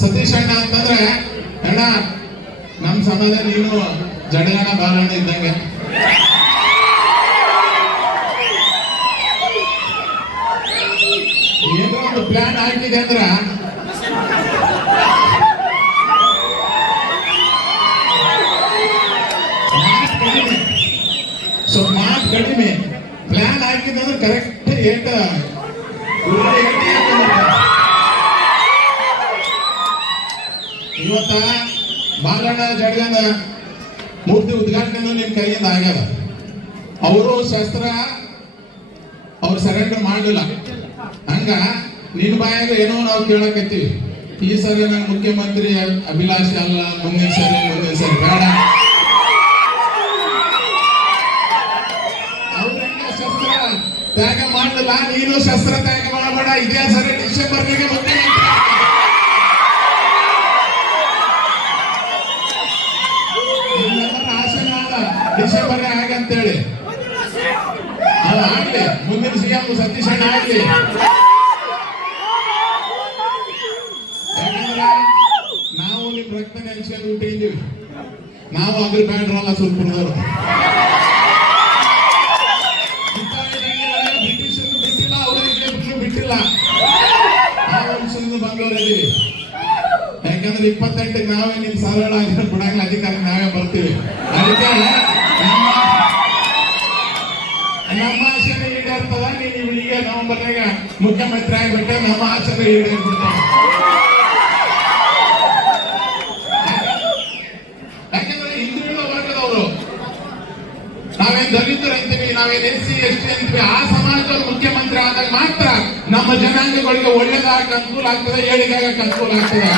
ಸತೀಶ್ ಅಣ್ಣ ಅಂತಂದ್ರೆ ಅಣ್ಣ ನಮ್ ಸಮಾಜ ನೀನು ಜಡಗಣ ಬಾಲಣ್ಣ ಇದ್ದಂಗೆ. ಏನೋ ಒಂದು ಪ್ಲಾನ್ ಆಗಿದೆ ಅಂದ್ರ ಮಾತು ಕಡಿಮೆ, ಪ್ಲಾನ್ ಆಗಿದೆ ಅಂದ್ರೆ ಕರೆಕ್ಟ್ ಏಟ ಇವತ್ತ ಬಾಲಣ್ಣ ಜಡಗನ ಮೂರ್ತಿ ಉದ್ಘಾಟನೆ ನಿಮ್ ಕೈಯಿಂದ ಆಗ್ಯದ. ಅವರು ಶಸ್ತ್ರ ಅವ್ರು ಸರೆಂಡರ್ ಮಾಡಲಿಲ್ಲ. ಹಂಗ ನಿನ್ ಬಾಯಾಗ ಏನೋ ನಾವು ಕೇಳಕತ್ತೀವಿ, ಈ ಸರಿ ನಾನು ಮುಖ್ಯಮಂತ್ರಿ ಅಭಿಲಾಷೆ ಅಲ್ಲ, ಮುಂದಿನ ಸರಿ ಬೇಡ. ಅವ್ರೆಲ್ಲ ಶಸ್ತ್ರ ತ್ಯಾಗ ಮಾಡಲಿಲ್ಲ, ನೀನು ಶಸ್ತ್ರ ತ್ಯಾಗ ಮಾಡಬೇಡ. ಇದೇ ಸರಿ ಡಿಸೆಂಬರ್ಗೆ ಮುಖ್ಯಮಂತ್ರಿ ಡಿಸೆಂಬರ್ ಆಗಂತೇಳಿ ಅದು ಆಗ್ಲಿ. ಮುಂದಿನ ಸಿಎಂ ಸತೀಶ್ ಅಣ್ಣ ಆಗ್ಲಿ. ಯಾಕಂದ್ರೆ ನಾವು ನಿಮ್ ರಕ್ತ ನೆನೆಸ್ಕೊಂಡು ಹುಟ್ಟಿದ್ದೀವಿ. ನಾವು ಅದ್ರ ಬ್ಯಾಡ್ರಲ್ಲ ಸುಲ್ಪುರದವರು. ಬ್ರಿಟಿಷರು ಬಿಟ್ಟಿಲ್ಲ, ಅವರಿಗೆ ಬಿಟ್ಟಿಲ್ಲ, ಆ ವಂಶದಿಂದ ಬಂದವರಿದ್ದೀವಿ. ಯಾಕಂದ್ರೆ 28ಕ್ಕೆ ನಾವೇ ನಿಮ್ ಸರಳ ಬಿಡಂಗಿಲ್ಲ, ಅಧಿಕಾರಕ್ಕೆ ನಾವೇ ಬರ್ತೀವಿ. ಅದಕ್ಕೆ ನಮ್ಮ ಆಸೆನೇ ಈಡೇರ್ತದ. ನೀವು ಈಗ ನವೆಂಬರ್ನಾಗ ಮುಖ್ಯಮಂತ್ರಿ ಆಗ್ಬಿಟ್ಟೆ, ನಮ್ಮ ಆಸೆನೇ ಈಡೇರ್ಬಿಡ್ತಾವ. ಯಾಕಂದ್ರೆ ಹಿಂದುಳಿದ ವರ್ಗದವರು, ನಾವೇನ್ ದಲಿತರು ಅಂತೀವಿ, ನಾವೇನ್ SC ST ಅಂತೀವಿ, ಆ ಸಮಾಜದವರು ಮುಖ್ಯಮಂತ್ರಿ ಆದಾಗ ಮಾತ್ರ ನಮ್ಮ ಜನಾಂಗಗಳಿಗೆ ಒಳ್ಳೇದಾಗ ಅನುಕೂಲ ಆಗ್ತದೆ, ಏಳಿಗೆಯಾಗಕ್ಕೆ ಅನುಕೂಲ ಆಗ್ತದೆ.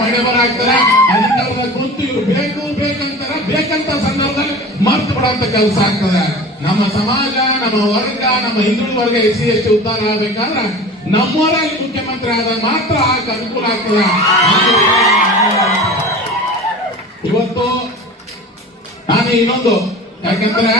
ಮಳೆ ಬರಾಗ್ತಾರ, ಅಧಿಕಾರದ ಕುಂತು ಇವ್ರು ಬೇಕು ಬೇಕಂತಾರ, ಬೇಕಂತ ಸಂದರ್ಭದಲ್ಲಿ ಮರ್ತು ಬಿಡಂತ ಕೆಲಸ ಆಗ್ತದೆ. ನಮ್ಮ ಸಮಾಜ, ನಮ್ಮ ವರ್ಗ, ನಮ್ಮ ಹಿಂದುಳಿದ ವರ್ಗ SC ST ಉದ್ಧಾರ ಆಗ್ಬೇಕಾದ್ರೆ ನಮ್ಮವರಾಗಿ ಮುಖ್ಯಮಂತ್ರಿ ಆದಾಗ ಮಾತ್ರ ಆಗ ಅನುಕೂಲ ಆಗ್ತದೆ. ಇವತ್ತು ನಾನು ಇನ್ನೊಂದು, ಯಾಕಂದ್ರೆ